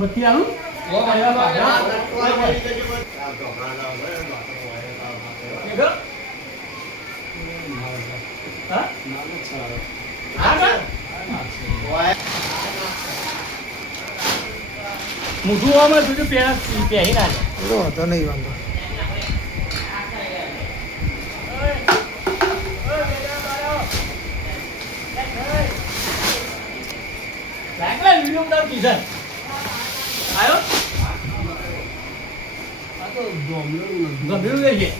બત્તી આવું મોઢું આમાં બીજું પહેરી ના તો નહીં વાંધો વિડીયો તારું કિશન આવ્યો આ તો ગંભીર લઈ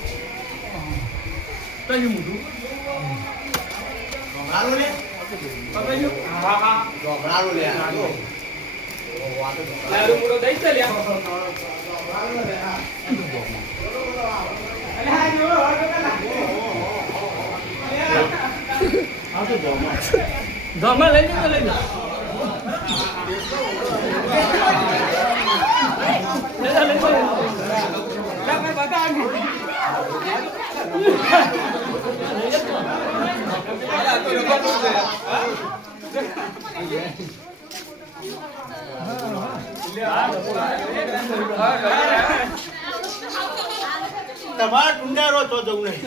કયું મોઢું ગમરાલો લે પકડ્યું હા હા ગમરાલો લે લાડુ પૂરો દઈ ચાલ યાર ગમરાલો લે હા અલે હા જો આ તો ગમા લઈ લે લઈ લે તમારા ટુંડારો તો જવું નહીં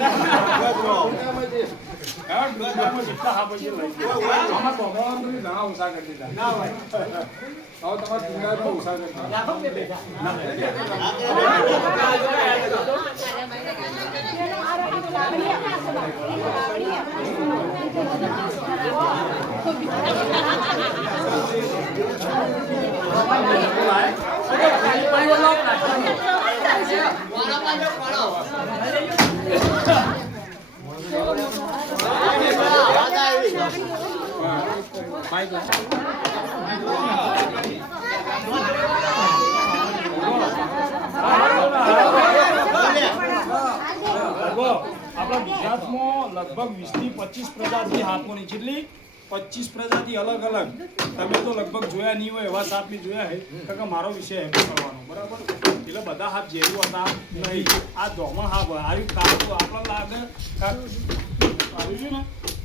આપણા ગુજરાતમાં લગભગ 20 થી 25 પ્રજાતિ હાથોની જેટલી 25 પ્રજાતિ અલગ અલગ તમે તો લગભગ જોયા નહીં હોય એવા સાપ બી જોયા હે કારણ કે મારો વિષય હે કરવાનો બરાબર એટલે બધા હાથ જેવું હતા નહીં આ ધોમણ હાથ આવ્યું કામ તો આપણને લાગે આવ્યું છે ને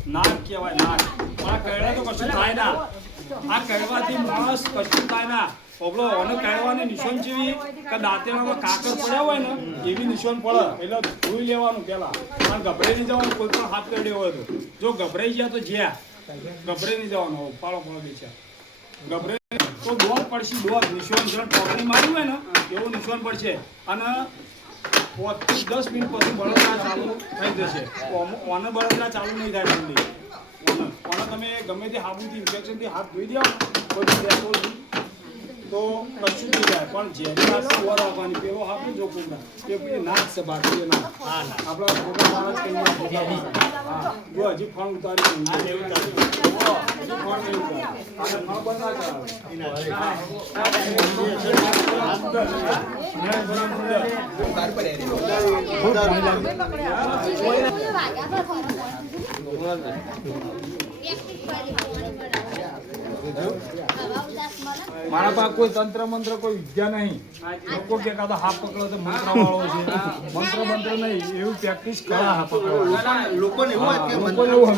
નાક કહેવાય નાક આ કહેડા તો કશું થાય ના આ કહેવાથી માણસ કશું થાય ના ઓબલો અને કહેવાની નિશાન જેવી કે દાંતેડામાં કાકર પડ્યા હોય ને એવી નિશાન પડે એટલે ધોઈ લેવાનું પહેલા અને ગભરાઈ નહીં જવાનું કોઈ પણ હાથ કરડ્યો હોય તો જો ગભરાઈ ગયા તો જ્યાં ગભરાઈ નહીં જવાનું પાળો પાળો દે છે ગભરાઈ તો દોડ પડશે દોડ નિશાન જરા ટોકરી મારી હોય ને એવું નિશાન પડશે અને 5 થી 10 મિનિટ પછી બળતરા ચાલુ થઈ જશે ઓને બળતરા ચાલુ નહીં થાય જલ્દી ઓને તમે ગમે તે હાબુથી ઇન્ફેક્શનથી હાથ ધોઈ દો પછી ડેટોલ તો કશું નહીં થાય પણ જેની વાત ઓર આવવાની પેલો હાથ જો કુંડા એ નાક છે બાકી ના હા ના આપણા ફોટા મારા જ કઈ હા જો હજી ફોન ઉતારી આ એવું ચાલે હજી ફોન નહીં ઉતારે અને ફોન બંધ ના મારા પાસે કોઈ તંત્ર મંત્ર કોઈ વિદ્યા નહીં લોકો કે કાતો હાથ પકડો તો મંત્ર વાળો છે મંત્ર મંત્ર નહીં એવું પ્રેક્ટિસ કરા હાથ પકડો લોકોને એવું